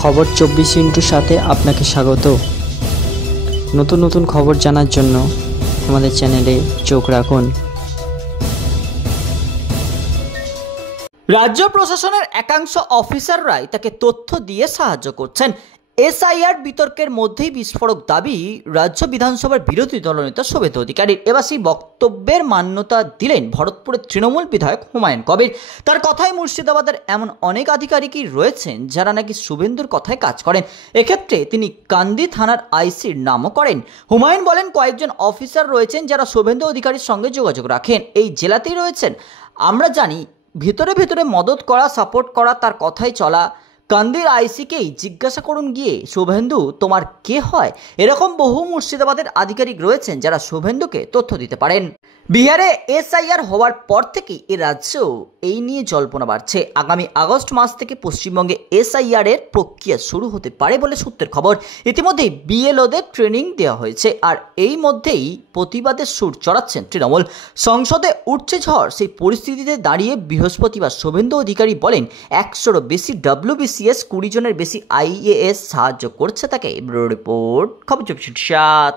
খবর 24 সাথে আপনাকে স্বাগত। নতুন নতুন খবর জানার জন্য আমাদের চ্যানেলে চোখ রাখুন। রাজ্য প্রশাসনের একাংশ অফিসাররাই তাকে তথ্য দিয়ে সাহায্য করছেন। এসআইআর বিতর্কের মধ্যেই বিস্ফোরক দাবি রাজ্য বিধানসভার বিরোধী দলনেতা শুভেন্দু অধিকারীর। এবার সেই বক্তব্যের মান্যতা দিলেন ভরতপুরের তৃণমূল বিধায়ক হুমায়ুন কবির। তার কথায় মুর্শিদাবাদের এমন অনেক আধিকারিকই রয়েছেন যারা নাকি শুভেন্দুর কথায় কাজ করেন। এক্ষেত্রে তিনি কান্দি থানার আইসির নামও করেন। হুমায়ুন বলেন, কয়েকজন অফিসার রয়েছেন যারা শুভেন্দু অধিকারীর সঙ্গে যোগাযোগ রাখেন, এই জেলাতেই রয়েছেন। আমরা জানি ভিতরে ভিতরে মদত করা, সাপোর্ট করা, তার কথাই চলা। কান্দির আইসিকেই জিজ্ঞাসা করুন গিয়ে, শুভেন্দু তোমার কে হয়? এরকম বহু মুর্শিদাবাদের আধিকারিক রয়েছেন যারা শুভেন্দুকে তথ্য দিতে পারেন। বিহারে এসআইআর হওয়ার পর থেকেই এ রাজ্যেও এই নিয়ে জল্পনা বাড়ছে। আগামী আগস্ট মাস থেকে পশ্চিমবঙ্গে এসআইআর এর প্রক্রিয়া শুরু হতে পারে বলে সূত্রের খবর। ইতিমধ্যেই বিএলওদের ট্রেনিং দেওয়া হয়েছে, আর এই মধ্যেই প্রতিবাদের সুর চড়াচ্ছেন তৃণমূল। সংসদে উঠছে ঝড়। সেই পরিস্থিতিতে দাঁড়িয়ে বৃহস্পতিবার শুভেন্দু অধিকারী বলেন, 100-রও বেশি WBCS, 20 জনের বেশি IAS সাহায্য করছে তাকে। রিপোর্ট, খবর 24/7।